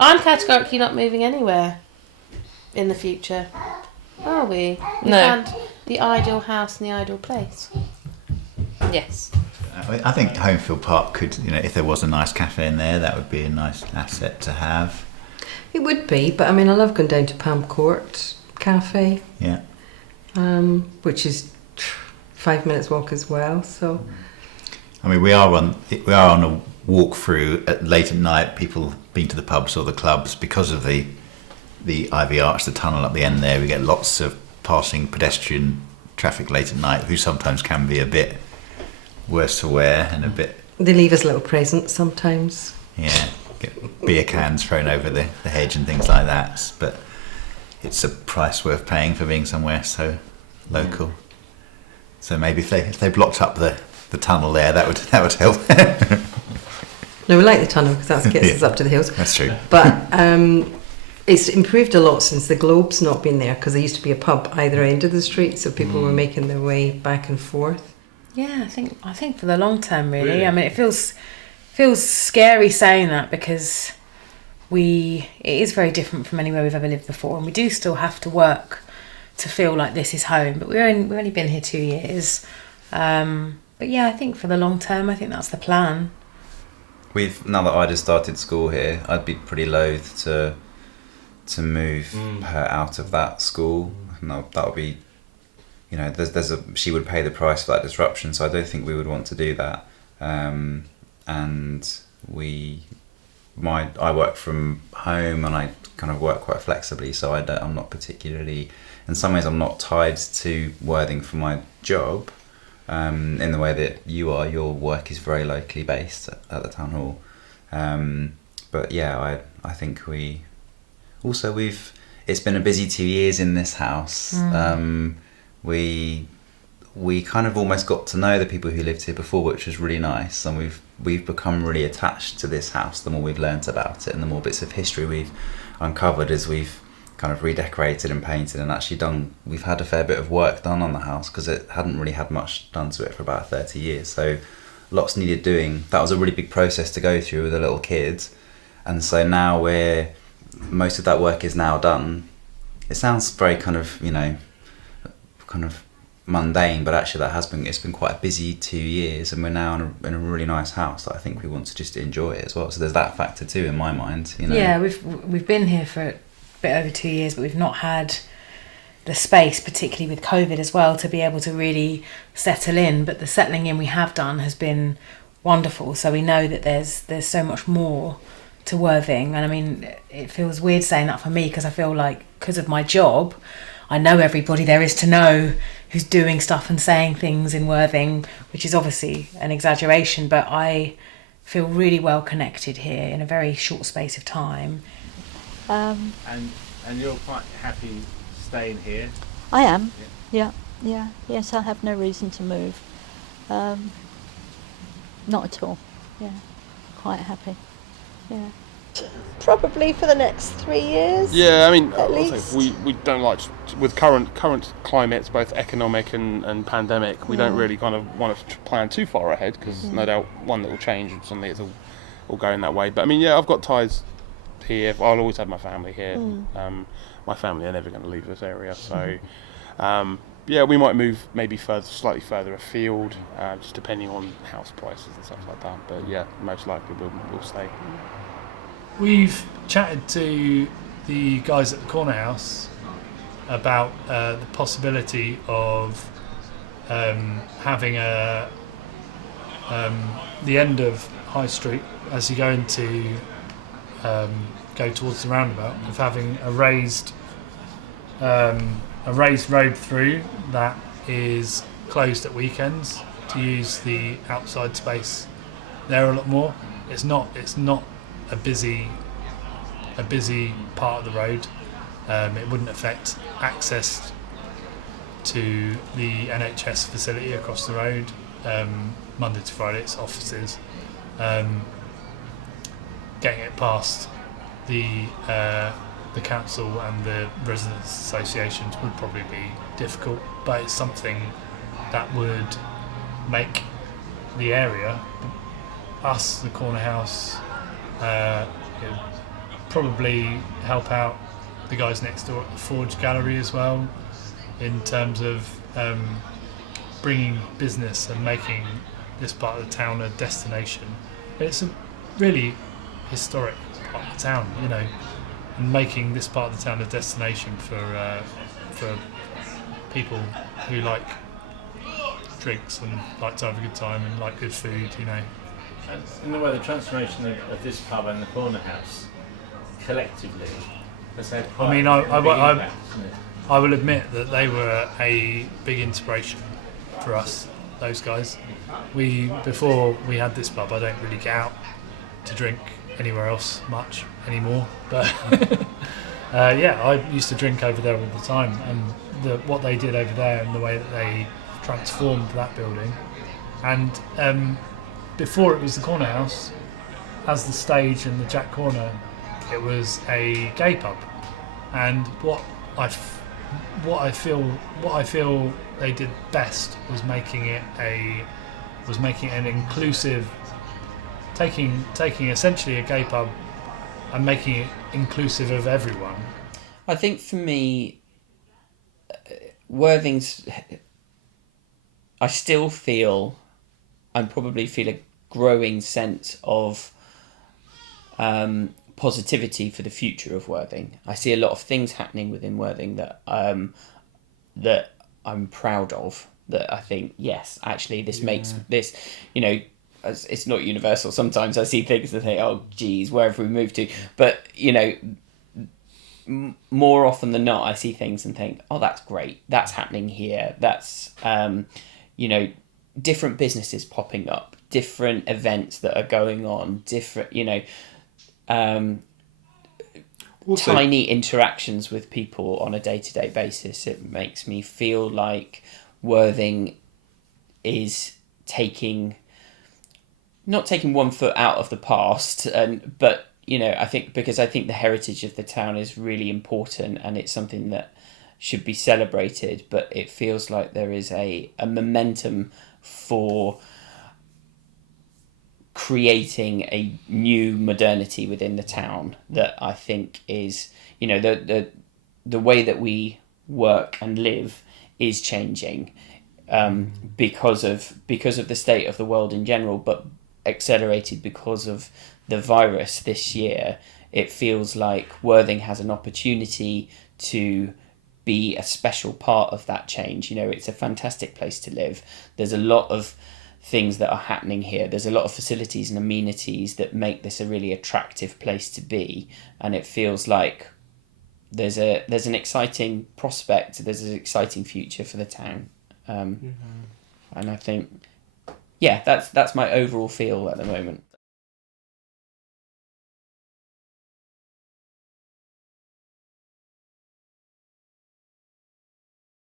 I'm categorically not moving anywhere in the future. Are we? We No. found the ideal house and the ideal place. Yes. I think Homefield Park could, if there was a nice cafe in there, that would be a nice asset to have. It would be, but I mean, I love going down to Palm Court Cafe, Yeah. which is 5 minutes walk as well. So I mean, we are on a walk through late at night. People been to the pubs or the clubs because of the Ivy Arch, the tunnel up the end there. We get lots of passing pedestrian traffic late at night, who sometimes can be a bit worse for wear and a bit. they leave us little presents sometimes. Yeah, get beer cans thrown over the hedge and things like that. But it's a price worth paying for being somewhere so local. So maybe if they blocked up the tunnel there, that would help. No, we like the tunnel because that gets us up to the hills. That's true. But it's improved a lot since the Globe's not been there, because there used to be a pub either end of the street, so people were making their way back and forth. Yeah, I think for the long term, really. I mean, it feels scary saying that, because it is very different from anywhere we've ever lived before, and we do still have to work to feel like this is home. But we've only been here 2 years. But yeah, I think for the long term, I think that's the plan. Now that Ida's started school here, I'd be pretty loath to move her out of that school. No, that would be, she would pay the price for that disruption. So I don't think we would want to do that. And I work from home and I kind of work quite flexibly. So I'm not particularly, in some ways, I'm not tied to Worthing for my job. In the way that you are, your work is very locally based at the town hall. But yeah, I think it's been a busy 2 years in this house. We kind of almost got to know the people who lived here before, which was really nice, and we've become really attached to this house the more we've learnt about it and the more bits of history we've uncovered as we've kind of redecorated and painted and actually we've had a fair bit of work done on the house because it hadn't really had much done to it for about 30 years, so lots needed doing. That was a really big process to go through with a little kid, and so now most of that work is now done. It sounds very kind of mundane, but actually it's been quite a busy 2 years, and we're now in a really nice house that I think we want to just enjoy it as well. So there's that factor too in my mind. Yeah, we've been here for a bit over 2 years, but we've not had the space, particularly with COVID as well, to be able to really settle in. But the settling in we have done has been wonderful. So we know that there's so much more to Worthing, and I mean, it feels weird saying that for me because I feel like, because of my job, I know everybody there is to know who's doing stuff and saying things in Worthing, which is obviously an exaggeration, but I feel really well connected here in a very short space of time. And you're quite happy staying here? I am. Yeah. Yes, I have no reason to move. Not at all. Yeah, quite happy. Yeah. Probably for the next 3 years. Yeah, I mean, at least. we don't like, with current climates, both economic and pandemic, we don't really kind of want to plan too far ahead, because no doubt one that will change and suddenly it's all going that way. But I mean, yeah, I've got ties here. I'll always have my family here. My family are never going to leave this area, so yeah, we might move maybe slightly further afield, just depending on house prices and stuff like that. But yeah, most likely we'll stay. We've chatted to the guys at the Corner House about the possibility of having the end of High Street as you go towards the roundabout, of having a raised road through that is closed at weekends to use the outside space there a lot more. It's not a busy part of the road. It wouldn't affect access to the NHS facility across the road. Monday to Friday it's offices. Getting it past the council and the residents associations would probably be difficult, but it's something that would make the area, us, the Corner House, probably help out the guys next door at the Forge Gallery as well, in terms of bringing business and making this part of the town a destination. It's a really historic part of the town, you know, and making this part of the town a destination for people who like drinks and like to have a good time and like good food, you know. And in the way, the transformation of this pub and the corner house collectively has had quite I mean, a big impact, isn't it? I will admit that they were a big inspiration for us, those guys. Before we had this pub, I don't really get out to drink anywhere else much anymore, but yeah, I used to drink over there all the time, and what they did over there and the way that they transformed that building. And before it was the corner house, as the stage and the Jack Corner, it was a gay pub, and what I feel they did best was making it an inclusive, taking essentially a gay pub and making it inclusive of everyone. I think for me, Worthing's, I still feel, and probably feel a growing sense of positivity for the future of Worthing. I see a lot of things happening within Worthing that that I'm proud of. That I think, yes, actually, this makes this, you know, it's not universal. Sometimes I see things and think, oh, geez, where have we moved to? But, you know, more often than not, I see things and think, oh, that's great. That's happening here. That's, you know, different businesses popping up, different events that are going on, different, you know, Also, tiny interactions with people on a day-to-day basis. It makes me feel like Worthing is not taking one foot out of the past, but you know, I think the heritage of the town is really important and it's something that should be celebrated, but it feels like there is a momentum for creating a new modernity within the town that I think is, you know, the way that we work and live is changing because of the state of the world in general, but accelerated because of the virus this year. It feels like Worthing has an opportunity to be a special part of that change. You know, it's a fantastic place to live. There's a lot of things that are happening here. There's a lot of facilities and amenities that make this a really attractive place to be, and it feels like there's an exciting prospect, there's an exciting future for the town. And I think, yeah, that's my overall feel at the moment.